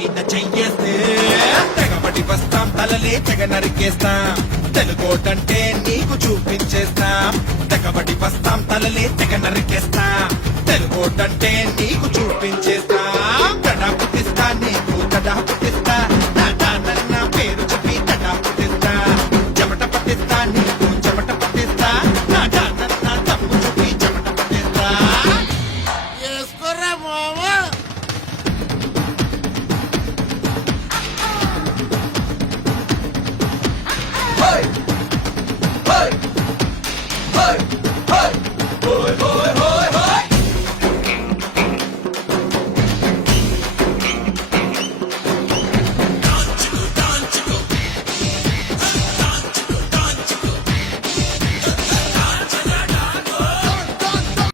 మీద చెయ్యేస్తే తెగబడి వస్తాం తలలే తెగ నరికేస్తాం తెలుగోటంటే నీకు చూపించేస్తాం తెగబడి వస్తాం తలలే తెగ నరికేస్తాం తెలుగోటంటే